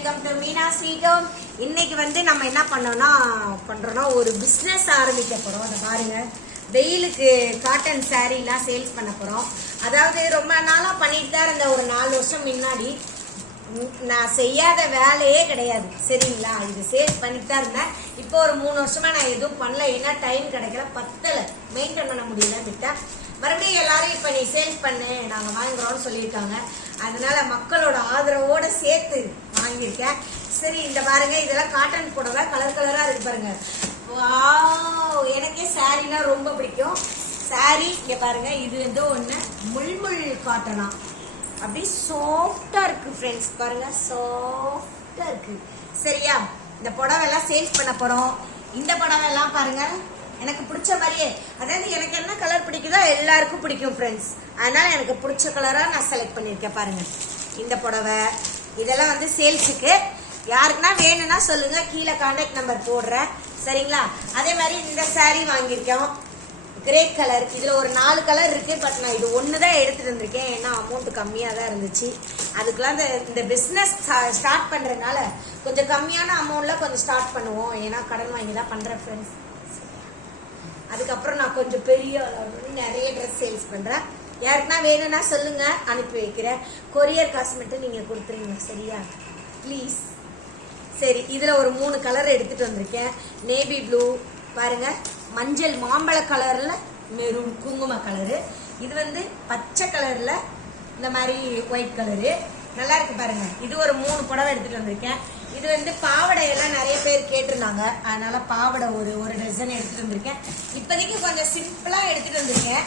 Welcome to Meena ஸ்வீகம். இன்னைக்கு வந்து நம்ம என்ன பண்றோம்னா ஒரு பிஸ்னஸ் ஆரம்பிக்க போறோம். அதை பாருங்க, வெயிலுக்கு காட்டன் சாரீலாம் சேல்ஸ் பண்ண போறோம். அதாவது ரொம்ப நாளா பண்ணிட்டு தான் இருந்த, ஒரு 4 வருஷம் முன்னாடி நான் செய்யாத வேலையே கிடையாது, சரிங்களா? இது சேல்ஸ் பண்ணிட்டு தான் இருந்தேன். இப்போ ஒரு 3 வருஷமா நான் எதுவும் பண்ணல, ஏன்னா டைம் கிடைக்கல, பத்தலை, மெயின்டைன் பண்ண முடியல, விட்டேன். மறுபடியும் எல்லாரும் இப்ப நீ சேல்ஸ் பண்ணு, நாங்க வாங்குறோம்னு சொல்லியிருக்காங்க. அதனால மக்களோட ஆதரவோட சேர்த்து வாங்கியிருக்கேன். சரி, இந்த பாருங்க, இதெல்லாம் காட்டன் புடவை, கலர் கலரா இருக்கு பாருங்க. எனக்கே சாரீனா ரொம்ப பிடிக்கும். சாரி இங்க பாருங்க, இது வந்து ஒண்ணு முள்முள் காட்டனா, அப்படி சாஃப்டா இருக்கு ஃப்ரெண்ட்ஸ், பாருங்க சாஃப்டா இருக்கு. சரியா, இந்த புடவை எல்லாம் சேல்ஸ் பண்ண போறோம். இந்த புடவை எல்லாம் பாருங்க, எனக்கு பிடிச்ச மாதிரியே, அதாவது எனக்கு என்ன கலர் பிடிக்குதோ எல்லாருக்கும் பிடிக்கும் ஃப்ரெண்ட்ஸ். அதனால எனக்கு பிடிச்ச கலரா நான் செலக்ட் பண்ணியிருக்கேன். பாருங்க, இந்த புடவை இதெல்லாம் வந்து சேல்ஸுக்கு. யாருக்குன்னா வேணும்னா சொல்லுங்க, கீழே கான்டாக்ட் நம்பர் போடுறேன், சரிங்களா? அதே மாதிரி இந்த சாரீ வாங்கியிருக்கோம், கிரே கலர். இதுல ஒரு 4 கலர் இருக்கு, பட் நான் இது ஒண்ணுதான் எடுத்துட்டு வந்திருக்கேன், ஏன்னா அமௌண்ட் கம்மியா தான் இருந்துச்சு. அதுக்கெல்லாம் இந்த பிசினஸ் ஸ்டார்ட் பண்றதுனால கொஞ்சம் கம்மியான அமௌண்ட்ல கொஞ்சம் ஸ்டார்ட் பண்ணுவோம், ஏன்னா கடன் வாங்கி தான் பண்றேன் ஃப்ரெண்ட்ஸ். அதுக்கப்புறம் நான் கொஞ்சம் பெரிய நிறைய ட்ரெஸ் சேல்ஸ் பண்றேன். யாருக்குன்னா வேணும்னா சொல்லுங்க, அனுப்பி வைக்கிறேன். கொரியர் காசு மட்டும் நீங்க கொடுத்துருங்க, சரியா? ப்ளீஸ். சரி, இதுல ஒரு 3 கலர் எடுத்துட்டு வந்திருக்கேன். நேவி ப்ளூ பாருங்க, மஞ்சள் மாம்பழ கலர்ல மெரூன் குங்கும கலரு, இது வந்து பச்சை கலர்ல இந்த மாதிரி ஒயிட் கலரு, நல்லா இருக்கு பாருங்க. இது ஒரு 3 புடவை எடுத்துட்டு வந்திருக்கேன். இது வந்து பாவடை எல்லாம் நிறைய பேர் கேட்டிருந்தாங்க, அதனால பாவடை ஒரு டசன் எடுத்துட்டு வந்திருக்கேன். இப்போதைக்கு கொஞ்சம் சிம்பிளா எடுத்துட்டு வந்திருக்கேன்.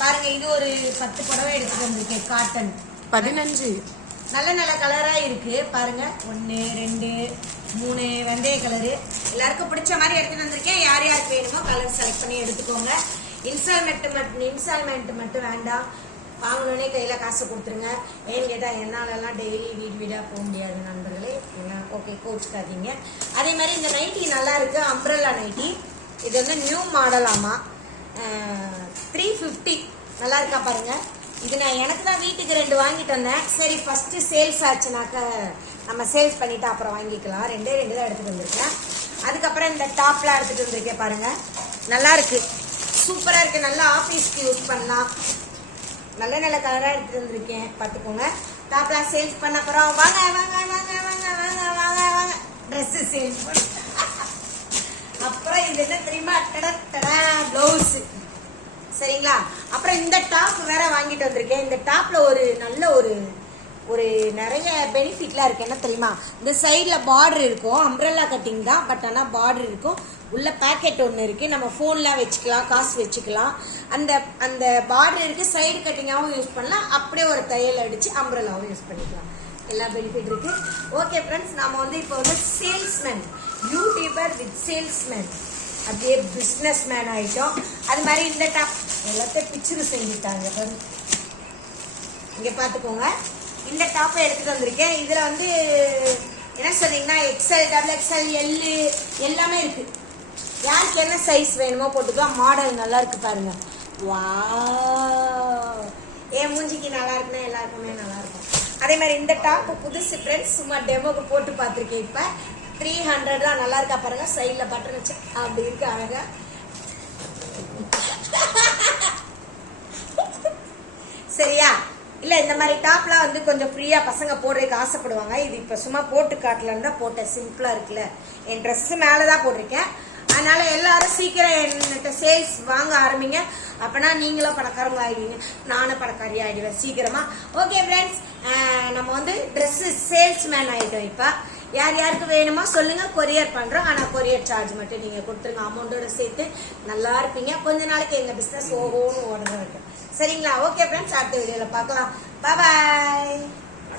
பாருங்க, இது ஒரு 10 புடவை எடுத்துட்டு வந்திருக்கேன். காட்டன் 15 நல்ல நல்ல கலரா இருக்கு பாருங்க. 1 2 3 வெந்தய கலரு, எல்லாருக்கும் பிடிச்ச மாதிரி எடுத்துட்டு வந்திருக்கேன். யார் யாருக்கு வேணுமோ கலர் செலக்ட் பண்ணி எடுத்துக்கோங்க. இன்ஸ்டால்மெண்ட் மட்டும் வேண்டாம், வாங்கணுன்னே கையில காசு கொடுத்துருங்க. ஏன்னு கேட்டா என்னாலலாம் டெய்லி வீடா போக முடியாது நண்பர்களே, ஏன்னா ஓகே கோச்சுக்காதீங்க. அதே மாதிரி இந்த நைட்டி நல்லா இருக்கு, அம்ப்ரெல்லா நைட்டி. இது வந்து நியூ மாடலாமா, 350 நல்லா இருக்கா பாருங்க. இது நான் எனக்கு தான் வீட்டுக்கு 2 வாங்கிட்டு வந்தேன். சரி, ஃபர்ஸ்ட் சேல்ஸ் ஆச்சுனாக்க நம்ம சேல்ஸ் பண்ணிட்டு அப்புறம் வாங்கிக்கலாம். 2 தான் எடுத்துட்டு வந்திருக்கேன். அதுக்கப்புறம் இந்த டாப்லாம் எடுத்துட்டு வந்திருக்கேன் பாருங்க, நல்லா இருக்கு, சூப்பரா இருக்கு, நல்லா ஆபீஸ்க்கு யூஸ் பண்ணலாம். நல்ல நல்ல கலரா எடுத்துட்டு வந்திருக்கேன், பார்த்துக்கோங்க. டாப்லாம் சேல்ஸ் பண்ண போறோம். வாங்க வாங்க வாங்க வாங்க வாங்க வாங்க வாங்க ட்ரெஸ் சேல்ஸ் பண்ண. அப்புறம் இது என்ன தெரியுமா, பிளவுஸ், சரிங்களா? அப்புறம் இந்த டாப் வேற வாங்கிட்டு வந்திருக்கேன். இந்த டாப்ல ஒரு நல்ல ஒரு நிறைய பெனிஃபிட்லாம் இருக்கு. என்ன தெரியுமா, இந்த சைட்ல பார்டர் இருக்கும், அம்ப்ரெல்லா கட்டிங் தான், பட் ஆனால் பார்டர் இருக்கும். உள்ள பேக்கெட் ஒன்று இருக்கு, நம்ம ஃபோன்லாம் வச்சுக்கலாம், காசு வச்சுக்கலாம். அந்த பார்டர் இருக்கு, சைடு கட்டிங்காகவும் யூஸ் பண்ணலாம், அப்படியே ஒரு தையல் அடிச்சு அம்ப்ரெல்லாவும் யூஸ் பண்ணிக்கலாம். எல்லா பெனிஃபிட் இருக்கு. ஓகே ஃப்ரெண்ட்ஸ், நாம வந்து இப்போ வந்து சேல்ஸ்மேன், யூடியூபர் வித் சேல்ஸ்மேன், அப்படியே பிஸ்னஸ் மேன் ஆயிட்டோம். அது மாதிரி இந்த டாப் எல்லாத்தையும் பிக்சர் செஞ்சுட்டாங்க, இங்க பாத்துக்கோங்க. இந்த டாப்பை எடுத்துட்டு வந்திருக்கேன். இதுல வந்து என்ன சொன்னீங்கன்னா எக்ஸ்எல், XXL, L எல்லாமே இருக்கு. யாருக்கு என்ன சைஸ் வேணுமோ போட்டுக்கலாம். மாடல் நல்லா இருக்கு பாருங்க. வாவ், என் மூஞ்சிக்கு நல்லா இருக்குன்னா எல்லாருக்குமே நல்லா இருக்கும். அதே மாதிரி இந்த டாப் புதுசு ஃப்ரெண்ட்ஸ், சும்மா டெமோக்கு போட்டு பார்த்துருக்கேன். இப்ப 300 தான், நல்லா இருக்கா பாருங்க. சைட்ல பட்டன் வச்சு அப்படி இருக்கு, அழகா. சரியா? இல்ல, இந்த மாதிரி டாப்லாம் வந்து கொஞ்சம் ஃப்ரீயா பசங்க போடுறதுக்கு ஆசைப்படுவாங்க. இது இப்ப சும்மா போட்டு காட்டலன்னு தான் போட்டேன், சிம்பிளா இருக்குல்ல. என் ட்ரெஸ் மேலதான் போட்டிருக்கேன். அதனால எல்லாரும் சீக்கிரம் என்கிட்ட சேல்ஸ் வாங்க ஆரம்பிங்க, அப்பனா நீங்களும் பணக்காரங்க ஆயிடுவீங்க, நானும் பணக்காரி ஆயிடுவேன் சீக்கிரமா. ஓகே ஃப்ரெண்ட்ஸ், நம்ம வந்து ட்ரெஸ் சேல்ஸ்மேன் ஆயிட்டோம். இப்ப யார் யாருக்கு வேணுமோ சொல்லுங்க, கொரியர் பண்றோம். ஆனா கொரியர் சார்ஜ் மட்டும் நீங்க கொடுத்துருங்க, அமௌண்டோட சேர்த்து. நல்லா இருப்பீங்க, கொஞ்ச நாளைக்கு எங்க பிசினஸ் ஓஹோன்னு ஓடுறது இருக்கு, சரிங்களா? ஓகே ஃப்ரெண்ட்ஸ், அடுத்த வீடியோல பார்க்கலாம். பாய்.